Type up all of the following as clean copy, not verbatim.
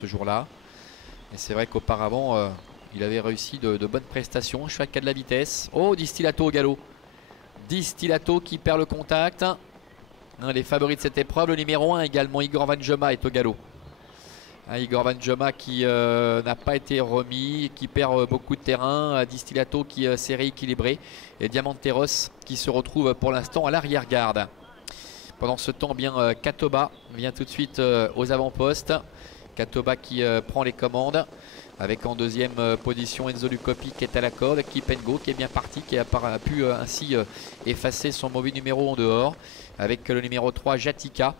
ce jour-là. Et c'est vrai qu'auparavant, il avait réussi de bonnes prestations. Je suis à 4 de la vitesse. Oh, Distillato au galop. Distillato qui perd le contact. Un des favoris de cette épreuve. Le numéro 1 également, Igor Vanjema, est au galop. Igor Vanjema qui n'a pas été remis, qui perd beaucoup de terrain. Distillato qui s'est rééquilibré. Et Diamanteros qui se retrouve pour l'instant à l'arrière-garde. Pendant ce temps, bien Katoba vient tout de suite aux avant-postes. Katoba qui prend les commandes avec en deuxième position Enzo Lucopi qui est à la corde, Kipengo qui est bien parti, qui a pu ainsi effacer son mauvais numéro en dehors, avec le numéro 3 Jatika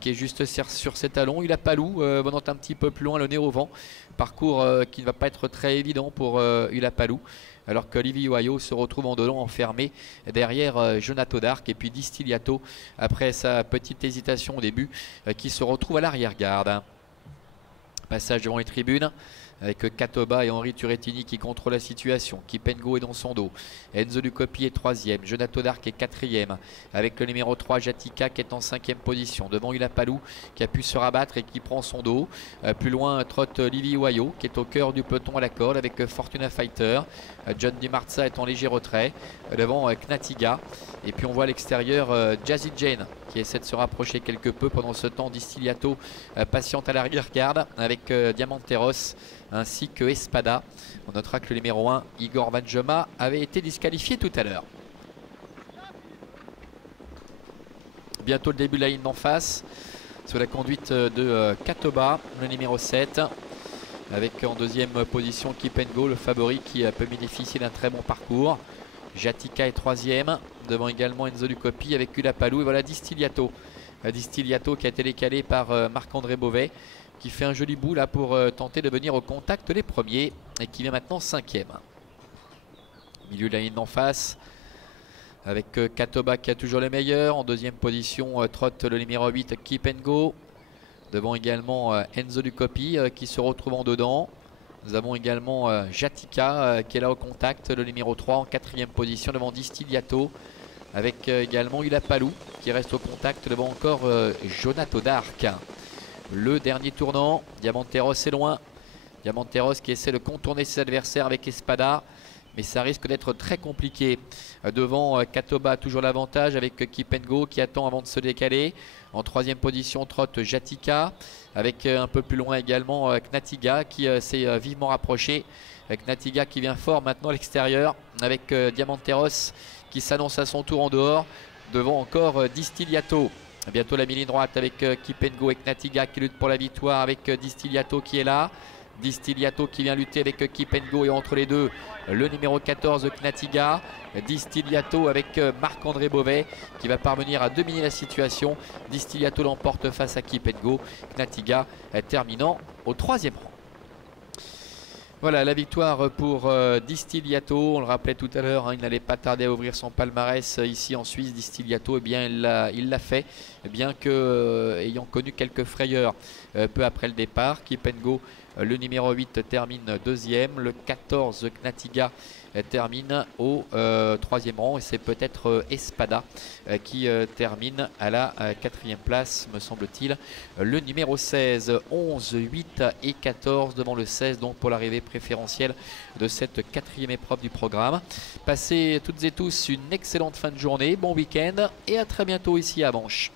qui est juste sur ses talons. Il a Palou venant un petit peu plus loin, le nez au vent, parcours qui ne va pas être très évident pour Ulapalou, alors que Livy Oyo se retrouve en dedans enfermé derrière Jonato d'Arc, et puis Distillato après sa petite hésitation au début qui se retrouve à l'arrière-garde. Passage devant les tribunes avec Katoba et Henri Turrettini qui contrôlent la situation. Kipengo est dans son dos. Enzo Lucopi est 3e. Jonato d'Arc est 4e. Avec le numéro 3 Jatika qui est en 5e position. Devant Ulapalou qui a pu se rabattre et qui prend son dos. Plus loin trotte Livy Oyo qui est au cœur du peloton à la corde avec Fortuna Fighter. John Di Marza est en léger retrait. Devant Knatiga. Et puis on voit à l'extérieur Jazzy Jane qui essaie de se rapprocher quelque peu. Pendant ce temps, Distillato patiente à l'arrière-garde avec Diamanteros ainsi que Espada. On notera que le numéro 1, Igor Vanjema, avait été disqualifié tout à l'heure. Bientôt le début de la ligne d'en face, sous la conduite de Katoba, le numéro 7. Avec en deuxième position Kipengo, le favori qui peut bénéficier d'un très bon parcours. Jatika est 3e, devant également Enzo Lucopi avec Ulapalou. Et voilà Distillato. Distillato qui a été décalé par Marc-André Beauvais, qui fait un joli bout là pour tenter de venir au contact des premiers et qui vient maintenant 5e. Milieu de la ligne d'en face avec Katoba qui a toujours les meilleurs. En deuxième position trotte le numéro 8 Kipengo. Devant également Enzo Lucopi qui se retrouve en dedans. Nous avons également Jatika qui est là au contact, le numéro 3 en 4e position devant Distillato. Avec également Ulapalou qui reste au contact devant encore Jonato d'Arc. Le dernier tournant, Diamanteros est loin. Diamanteros qui essaie de contourner ses adversaires avec Espada. Mais ça risque d'être très compliqué. Devant Katoba, toujours l'avantage avec Kipengo qui attend avant de se décaler. En 3e position, trotte Jatika. Avec un peu plus loin également Knatiga qui s'est vivement rapproché. Knatiga qui vient fort maintenant à l'extérieur. Avec Diamanteros qui s'annonce à son tour en dehors. Devant encore Distillato. Bientôt la ligne droite avec Kipengo et Knatiga qui luttent pour la victoire avec Distillato qui est là. Distillato qui vient lutter avec Kipengo et entre les deux le numéro 14 Knatiga. Distillato avec Marc-André Beauvais qui va parvenir à dominer la situation. Distillato l'emporte face à Kipengo. Knatiga terminant au 3e rang. Voilà la victoire pour Distillato. On le rappelait tout à l'heure, il n'allait pas tarder à ouvrir son palmarès ici en Suisse. Distillato, eh bien, il l'a fait, bien que ayant connu quelques frayeurs peu après le départ. Kipengo, le numéro 8, termine 2e. Le 14 Knatiga termine au 3e rang. Et c'est peut-être Espada qui termine à la 4e place, me semble-t-il. Le numéro 16, 11, 8 et 14 devant le 16, donc pour l'arrivée préférentielle de cette 4e épreuve du programme. Passez toutes et tous une excellente fin de journée, bon week-end et à très bientôt ici à Manche.